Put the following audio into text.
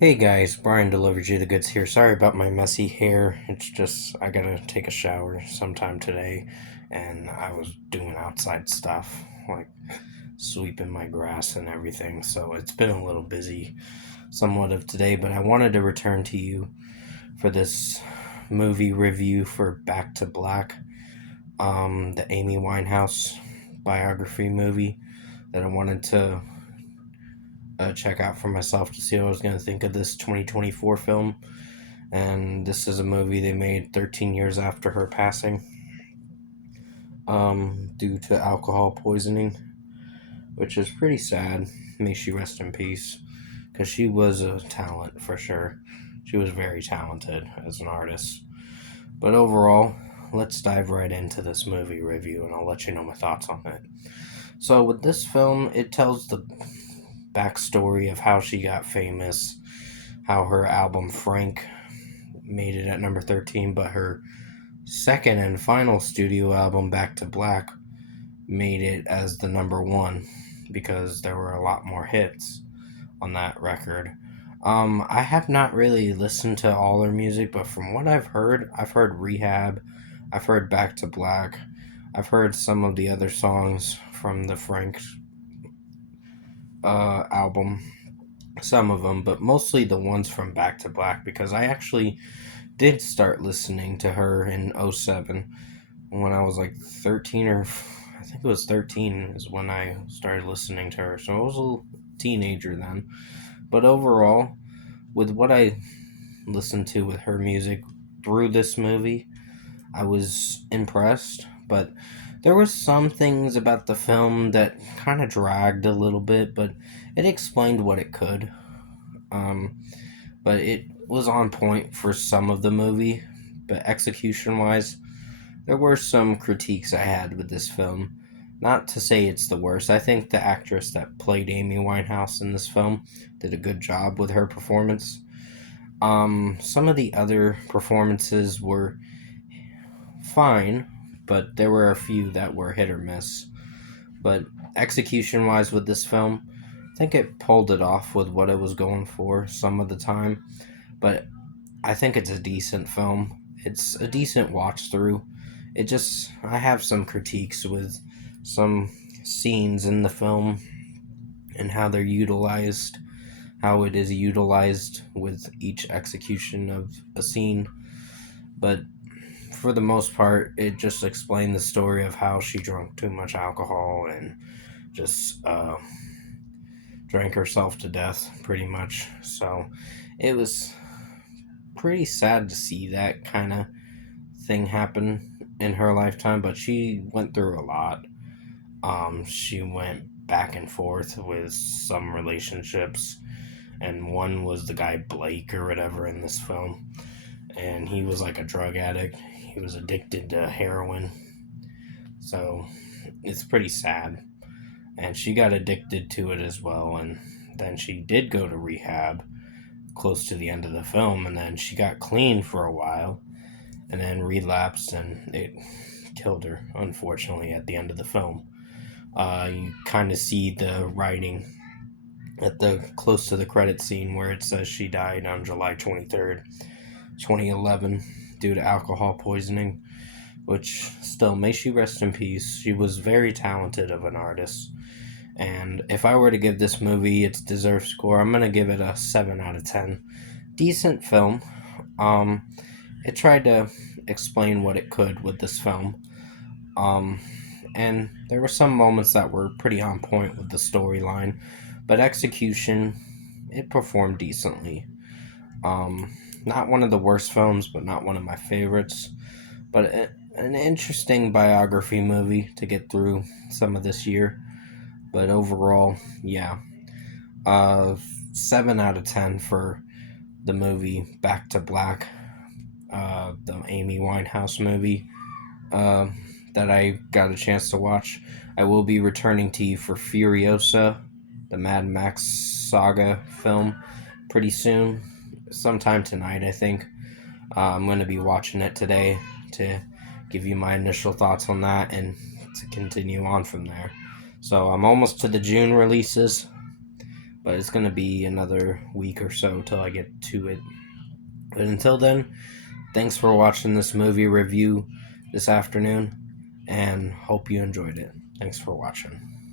Hey guys, Brian delivered you the goods here. Sorry about my messy hair. It's just, I gotta take a shower sometime today, and I was doing outside stuff, like sweeping my grass and everything, so it's been a little busy somewhat of today, but I wanted to return to you for this movie review for Back to Black, the Amy Winehouse biography movie that I wanted to check out for myself to see what I was going to think of this 2024 film. And this is a movie they made 13 years after her passing, due to alcohol poisoning, which is pretty sad. May she rest in peace, because she was a talent for sure. She was very talented as an artist. But overall, let's dive right into this movie review, and I'll let you know my thoughts on it. So, with this film, it tells the backstory of how she got famous, how her album Frank made it at number 13, but her second and final studio album, Back to Black, made it as the number one because there were a lot more hits on that record. I have not really listened to all her music, but from what I've heard Rehab, I've heard Back to Black, I've heard some of the other songs from the Frank album, some of them, but mostly the ones from Back to Black because I actually did start listening to her in '07 when I was like 13 or I think it was 13 is when I started listening to her. So I was a teenager then. But overall, with what I listened to with her music through this movie, I was impressed, but there were some things about the film that kind of dragged a little bit, but it explained what it could. Um, but it was on point for some of the movie, but execution wise, there were some critiques I had with this film. Not to say it's the worst. I think the actress that played Amy Winehouse in this film did a good job with her performance. Some of the other performances were fine, but there were a few that were hit or miss. But execution wise with this film, I think it pulled it off with what it was going for some of the time. But I think it's a decent film. It's a decent watch through. I have some critiques with some scenes in the film and how it is utilized with each execution of a scene. But for the most part, it just explained the story of how she drank too much alcohol and just drank herself to death, pretty much. So it was pretty sad to see that kind of thing happen in her lifetime, but she went through a lot. She went back and forth with some relationships, and one was the guy Blake or whatever in this film, and he was like a drug addict. He was addicted to heroin, so it's pretty sad. And she got addicted to it as well, and then she did go to rehab close to the end of the film, and then she got clean for a while, and then relapsed, and it killed her, unfortunately, at the end of the film. You kind of see the writing at the close to the credit scene where it says she died on July 23rd, 2011, due to alcohol poisoning, which still, may she rest in peace. She was very talented of an artist. And if I were to give this movie its deserved score, I'm going to give it a 7 out of 10. Decent film. Um, it tried to explain what it could with this film. Um, and there were some moments that were pretty on point with the storyline, but execution, it performed decently. Um, Not one of the worst films, but not one of my favorites. But an interesting biography movie to get through some of this year. But overall, yeah, uh, 7 out of 10 for the movie Back to Black, the Amy Winehouse movie uh, that I got a chance to watch. I will be returning to you for Furiosa, the Mad Max saga film, pretty soon, sometime tonight, I think. I'm going to be watching it today to give you my initial thoughts on that and to continue on from there. So I'm almost to the June releases, but it's going to be another week or so till I get to it. But until then, thanks for watching this movie review this afternoon, and hope you enjoyed it. Thanks for watching.